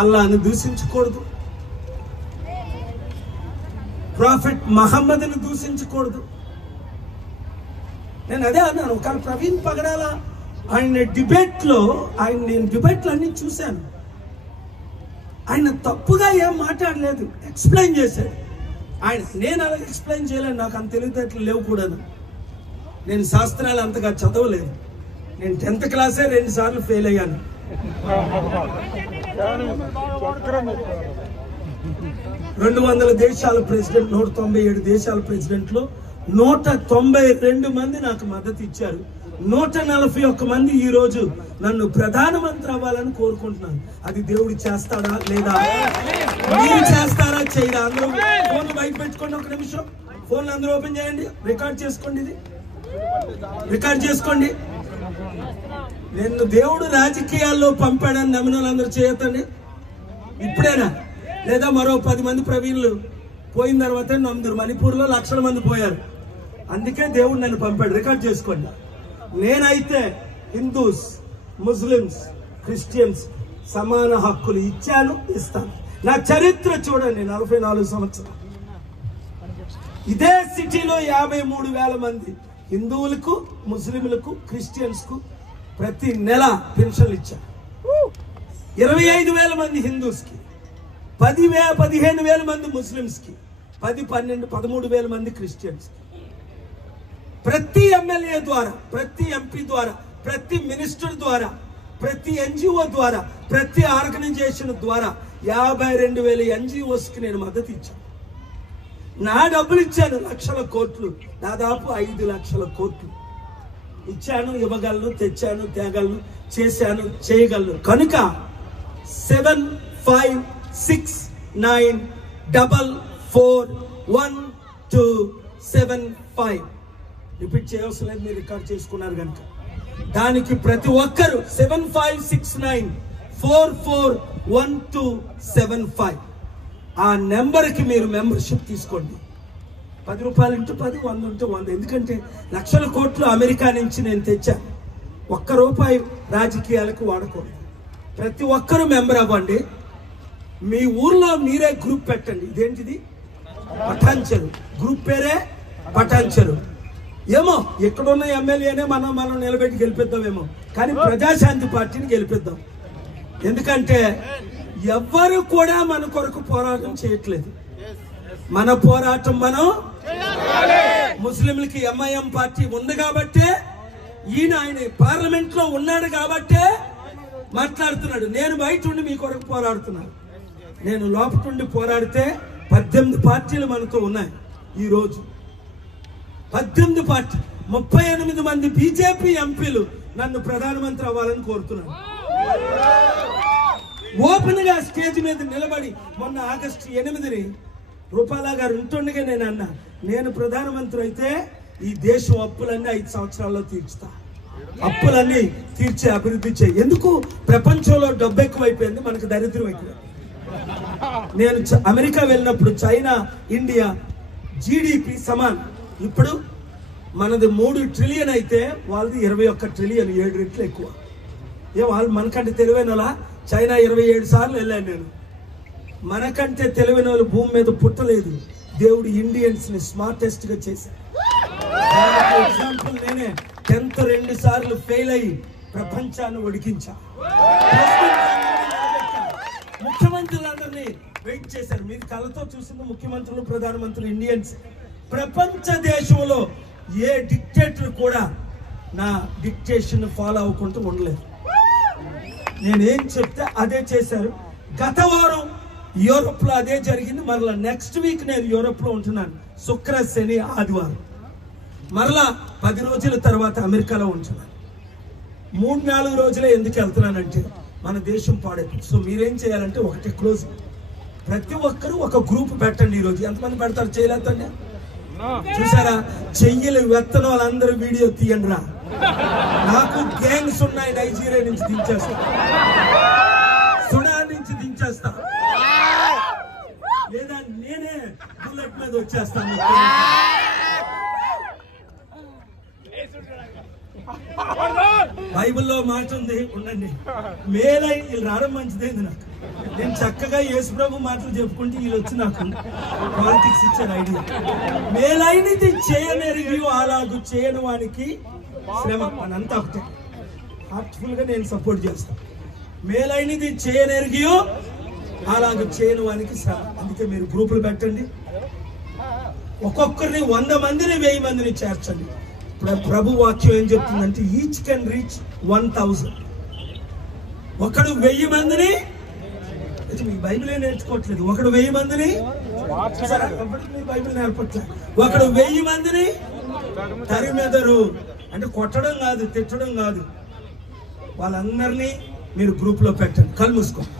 అల్లాను దూషించకూడదు, ప్రాఫెట్ మహమ్మద్ని దూషించకూడదు. నేను అదే అన్నాను. ఒక ప్రవీణ్ పగడాల ఆయన డిబేట్లో, నేను డిబేట్లు అన్ని చూశాను. ఆయన తప్పుగా ఏం మాట్లాడలేదు, ఎక్స్ప్లెయిన్ చేశాడు. నేను అలాగే ఎక్స్ప్లెయిన్ చేయలేను, నాకు అంత తెలివితేటలు లేవు కూడా. నేను శాస్త్రాలు అంతగా చదవలేదు. నేను 10th క్లాసే 2 సార్లు ఫెయిల్ అయ్యాను. 200 దేశాల ప్రెసిడెంట్, 197 దేశాల ప్రెసిడెంట్లు 192 మంది నాకు మద్దతు ఇచ్చారు. 141 మంది ఈ రోజు నన్ను ప్రధానమంత్రి అవ్వాలని కోరుకుంటున్నాను. అది దేవుడు చేస్తాడా లేదా? మీరు చేస్తారా చేయరా? అందరూ ఫోన్ బయట పెట్టుకోండి, ఒక నిమిషం ఫోన్లు అందరూ ఓపెన్ చేయండి, రికార్డ్ చేసుకోండి, ఇది రికార్డ్ చేసుకోండి. నేను దేవుడు రాజకీయాల్లో పంపాడని నమ్మిన వాళ్ళందరూ చేయొద్దండి. ఇప్పుడేనా? లేదా మరో 10 మంది ప్రవీణులు పోయిన తర్వాత నమ్ముతారు. మణిపూర్లో లక్షల మంది పోయారు, అందుకే దేవుడు నన్ను పంపాడు. రికార్డ్ చేసుకోండి. నేనైతే హిందూస్, ముస్లిమ్స్, క్రిస్టియన్స్ సమాన హక్కులు ఇచ్చాను, ఇస్తాను. నా చరిత్ర చూడండి, 44 సంవత్సరాలు. ఇదే సిటీలో 53,000 మంది హిందువులకు, ముస్లింలకు, క్రిస్టియన్స్ కు ప్రతి నెల పెన్షన్లు ఇచ్చారు. 25,000 మంది హిందూస్ కి, 15,000 మంది ముస్లింస్ కి, 13,000 మంది క్రిస్టియన్స్ కి. ప్రతి ఎమ్మెల్యే ద్వారా, ప్రతి ఎంపీ ద్వారా, ప్రతి మినిస్టర్ ద్వారా, ప్రతి ఎన్జిఓ ద్వారా, ప్రతి ఆర్గనైజేషన్ ద్వారా 52,000 ఎన్జిఓస్ కి నేను మద్దతు ఇచ్చాను. నా డబ్బులు ఇచ్చాను, లక్షల కోట్లు, దాదాపు 5 లక్షల కోట్లు ఇచ్చాను. ఇవ్వగలను, తెచ్చాను, తేగలను, చేశాను, చేయగలను. కనుక 7569441275 రిపీట్ చేయవలసిన లేదు, మీరు రికార్డ్ చేసుకున్నారు కనుక. దానికి ప్రతి ఒక్కరు 7569441275 ఆ నెంబర్కి మీరు మెంబర్షిప్ తీసుకోండి. 10 రూపాయలు ఇంటూ 10, 100 ఇంటూ 100. ఎందుకంటే లక్షల కోట్లు అమెరికా నుంచి నేను తెచ్చాను. ₹1 రాజకీయాలకు వాడకూడదు. ప్రతి ఒక్కరు మెంబర్ అవ్వండి. మీ ఊర్లో మీరే గ్రూప్ పెట్టండి. ఇదేంటిది? పటాన్చెరు. గ్రూప్ పేరే పటాన్చెరు. ఏమో ఎక్కడున్న ఎమ్మెల్యేనే మనం నిలబెట్టి గెలిపిద్దామేమో, కానీ ప్రజాశాంతి పార్టీని గెలిపిద్దాం. ఎందుకంటే ఎవ్వరు కూడా మన కొరకు పోరాటం చేయట్లేదు. మన పోరాటం మనం ముస్లింలకి ఎంఐఎం పార్టీ ఉంది కాబట్టే, ఆయన పార్లమెంట్ లో ఉన్నాడు కాబట్టే మాట్లాడుతున్నాడు. నేను బయట ఉండి మీ కొరకు పోరాడుతున్నాను. నేను లోపటుండి పోరాడితే 18 పార్టీలు మనతో ఉన్నాయి. ఈ రోజు 18 పార్టీ, 38 మంది బీజేపీ ఎంపీలు నన్ను ప్రధానమంత్రి అవ్వాలని కోరుతున్నాను. ఓపెన్ గా స్టేజ్ మీద నిలబడి మొన్న ఆగస్టు 8ని రూపాలా గారు ఉంటుండగా నేను అన్నా, నేను ప్రధానమంత్రి అయితే ఈ దేశం అప్పులన్నీ 5 సంవత్సరాల్లో తీర్చుతా, అప్పులన్నీ తీర్చే అభివృద్ధి చేయి. ఎందుకు? ప్రపంచంలో డబ్బు ఎక్కువైపోయింది, మనకు దరిద్రం ఎక్కువ. నేను అమెరికా వెళ్ళినప్పుడు చైనా, ఇండియా జీడిపి సమానం. ఇప్పుడు మనది 3 ట్రిలియన్ అయితే వాళ్ళది 21 ట్రిలియన్, 7 రెట్లు ఎక్కువ. వాళ్ళు మనకంటే తెలివైన వాళ్ళ? చైనా 27 సార్లు వెళ్ళాను నేను. మనకంటే తెలివైన వాళ్ళు భూమి మీద పుట్టలేదు. దేవుడు ఇండియన్స్ ని స్మార్టెస్ట్ గా చేశాడు. ఎగ్జాంపుల్ నేనే 10th 2 సార్లు ఫెయిల్ అయ్యి ప్రపంచాన్ని ఉడికించా. ముఖ్యమంత్రులందరినీ వెయిట్ చేశారు. మీరు కళ్ళతో చూసిన ముఖ్యమంత్రులు, ప్రధానమంత్రులు ఇండియన్స్. ప్రపంచ దేశంలో ఏ డిక్టేటర్ కూడా నా డిక్టేషన్ ఫాలో అవ్వకుండా ఉండలేదు. నేనేం చెప్తే అదే చేశారు. గత వారం యూరోప్ లో అదే జరిగింది. మరలా నెక్స్ట్ వీక్ నేను యూరోప్ లో ఉంటున్నాను. శుక్ర, శని, ఆదివారం. మరలా 10 రోజుల తర్వాత అమెరికాలో ఉంటున్నాను. 3-4 రోజులే ఎందుకు వెళ్తున్నానంటే మన దేశం పాడైపోయింది. సో మీరేం చేయాలంటే, ఒకటి క్లోజ్, ప్రతి ఒక్కరు ఒక గ్రూప్ పెట్టండి. ఈరోజు ఎంతమంది పెడతారు? చేయలేదండి. చూసారా? చెయ్యలు వెత్తన వాళ్ళందరూ వీడియో తీయండి రా. నాకు గ్యాంగ్స్ ఉన్నాయి, నైజీరియా నుంచి దించేస్తా, సుడాన్ నుంచి దించేస్తా, లేదా నేనే బుల్లెట్ మీద వచ్చేస్తాను. బైబిల్లో మాట ఉంది, ఉండండి, మేలై వీళ్ళు రావడం మంచిదేంది నాకు. నేను చక్కగా యేసుప్రభు మాటలు చెప్పుకుంటే వీళ్ళు వచ్చి నాకు పాలిటిక్స్ ఇచ్చారు ఐడియా. మేలైనది చేయనెరిగి అలాగూ చేయని వానికి శ్రమ. అనంతా ఒకటే, హార్ట్ఫుల్ గా నేను సపోర్ట్ చేస్తాను. మేలైనది చేయనెరిగి అలాగూ చేయని వానికి శ్రమ. అందుకే మీరు గ్రూపులు పెట్టండి, ఒక్కొక్కరిని 100 మందిని 1000 మందిని చేర్చండి. ప్రభు వాక్యం ఏం చెప్తుందంటే ఈచ్ కెన్ రీచ్ 1000. ఒకడు 1000 మందిని, మీ బైబిలే నేర్చుకోవట్లేదు, ఒకడు 1000 మందిని, మీ బైబిల్ నేర్పట్లేదు, ఒకడు 1000 మందిని తరిమెదరు. అంటే కొట్టడం కాదు, తిట్టడం కాదు, వాళ్ళందరినీ మీరు గ్రూప్ లో పెట్టండి. కళ్ళు మూసుకోండి.